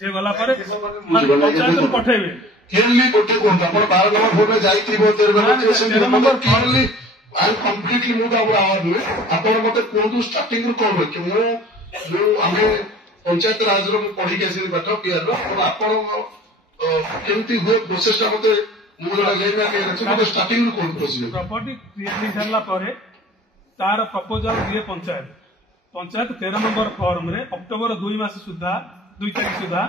से गला पर पंचायत पठेबे क्लियरली गोटे कहूँ आप 12 नंबर फोन में जाइए 13 number clearly I am completely मुझे आवाज नुहे आप मत कहूँ स्टार्टिंग रू कौन कि आम पंचायत राज पढ़ी आसी पाठ पीआर आपमती हुए प्रोसेस मत मुझे स्टार्टिंग रू कौन प्रोसीजर प्रॉपर्टी क्रिएट सारा तार प्रपोजल दिए पंचायत 13 नंबर फॉर्म रे अक्टोबर 2 तारीख सुधा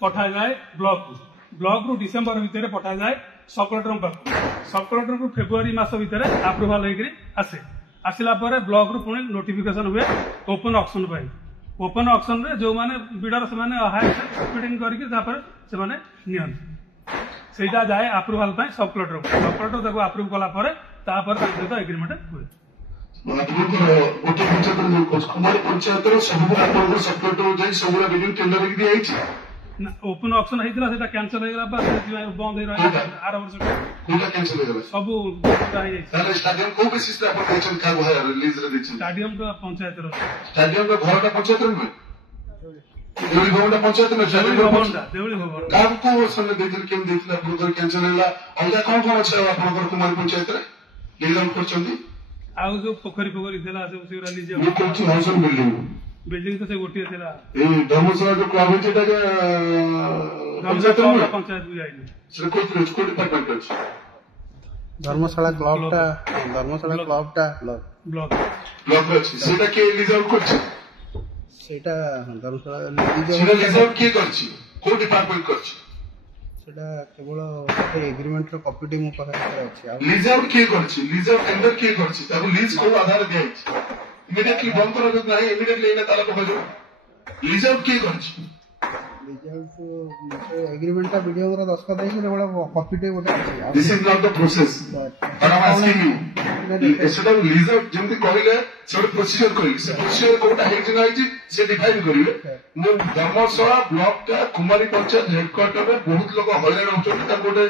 पठा जाए ब्लॉक रु डिसेम्बर भितर पठा जाए सब कलेक्टर को फेब्रुआरी मास भितर अप्रूवाल होकर आसे आसला ब्लॉक रु पुणी नोटिफिकेशन हुए ओपन ऑक्शन ओपन ऑक्शन रे जो माने बिडर से माने बिडिंग करके सेटा जाए अप्रूवाल सब कलेक्टर अप्रूव कला सहित एग्रीमेंट हुए गोटे पंचायत कुमारी पंचायत सब सब टेंडर दिखाई ओपन ऑक्शन होता है कैंसल हो गला बंद हो रहा आर वर्ष कैंसल हो गला सब स्टाडियम को बेसिस पे अपन देछन का है रिलीज रे देछन स्टाडियम तो पंचायत रो स्टाडियम का घरटा पंचायत रे देवली भवन पंचायत में देवली भवन काम को संग देथल केम देथला अपन कैंसल होला अलगा कोन कोन छै अपन कुमारी पंचायत रे डिजाइन करछंदी आ जो पोखरी थिला सब सिरा लीजे ये कोची हाउस बिल्डिंग तो से गोटी थिला ए धर्मशाला जो क्लब है जेटा के पंचायत भी जाइनी से कोई डिपार्टमेंट अछि धर्मशाला क्लब टा ब्लॉक अछि सेटा के रिजर्व करछि सेटा धर्मशाला रिजर्व के करछि को डिपार्टमेंट करछि सेटा केवल एग्रीमेंट रो कॉपी टी मो पाखा अछि रिजर्व के करछि रिजर्व टेंडर के करछि ताको लीज को आधार दिया अछि इमीडिएटली बंद कर नहीं इमीडिएटली इने ताला पकड़ रिजर्व के करछि रिजर्व एग्रीमेंट का वीडियो रो दस्खत है कि बड़ा कॉपी टे बोले अछि this is not the process but I am asking you सेटा रिजर्व जेमति कहले सेटा प्रोसीजर कहले से प्रोसीजर कोटा हेज नाही से डिफाइन करिवे मो धर्मशाला ब्लॉक का कुमारी पंचायत हेडक्वार्टर में बहुत लोग हयरान होचन ता गोटे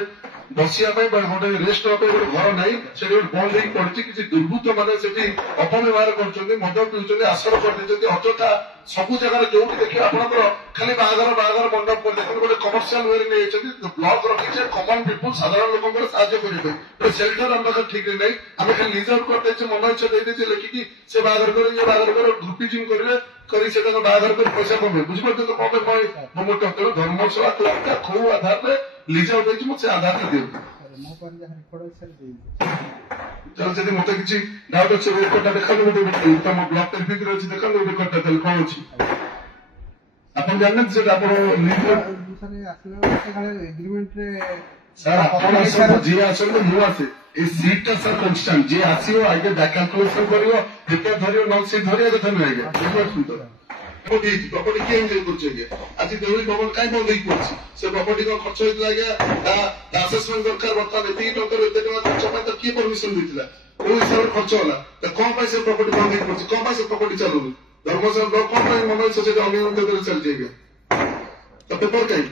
बसिया गोटे रेस्ट गोटे घर ना से बंद हो पड़ी किसी दुर्बृत्त मैंने अपव्यवहार कर मद पीछे आसर कर अचथा सब जगह जो देखिए आपंकर खाली बाहागर मंडप कर गोटे कमर्शियल वे नहीं ब्लॉक रखी कमन पिपुल साधारण लोक करेंगे सेल्टर आम ठीक नहीं आम खाली रिजर्व करते मन इच्छा देते लिखिकी से बाहर कर ग्रुपिजिंग करेंगे बाहर कर पैसा कमे बुझे तो कम धर्मशाला खो आधार में लीजा से आधार दिखाते चल जब मत किसी डाउट अच्छे रेकर्डा देखा तुम ब्लॉक टेरिफिक अच्छी देखा रेकर्डा तेल कौन अच्छी आप जानते सर आप जी आसते मुझे आसे सीटा सर कन्स्टांट जी आसो आगे कैलकुलेसन कर धर न सी धरिया कथा नुहे आज्ञा प्रॉपर्टी किए एंजॉय करछे आज देवली भवन काई बंद होई पड़छि से प्रॉपर्टी को खर्च होइतला गया असेसमेंट दरकार बर्तमान एती टंकर एते टका खर्च पय त की परमिशन दितला को हिसाब खर्च होला त कोन पाइ से प्रॉपर्टी बंद होई पड़छि कोन पाइ से प्रॉपर्टी चालू धर्मशाला ब्लॉक कोन पाइ मनोज सोसाइटी अनियमित करे चल जाएगा त पेपर काई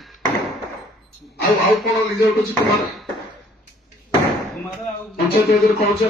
आउ कोन लीजर को तुम्हारा पंचायत कोन से